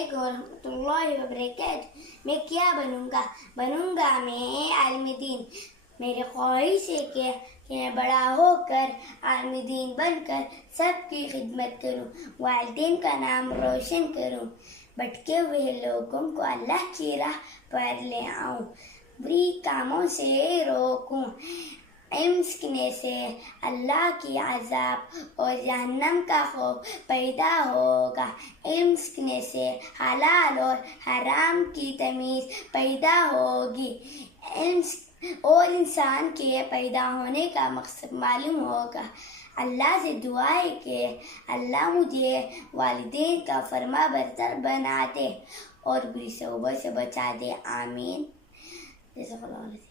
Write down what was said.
علیکم ورحمۃ اللہ وبرکاتہ۔ میں کیا بنوں گا میں عالم دین۔ میری خواہش ہے کہ میں بڑا ہو کر عالم دین بن کر سب کی خدمت کروں، والدین کا نام روشن کروں، بھٹکے ہوئے لوگوں کو اللہ کی راہ پر لے آؤں، بری کاموں سے روکوں۔ علم سیکھنے سے اللہ کی عذاب اور جہنم کا خوف پیدا ہوگا۔ علم سیکھنے سے حلال اور حرام کی تمیز پیدا ہوگی اور انسان کے پیدا ہونے کا مقصد معلوم ہوگا۔ اللہ سے دعا ہے کہ اللہ مجھے والدین کا فرما بردار بنا دے اور بری صحبت سے بچا دے، آمین۔ جزاک اللہ خیر۔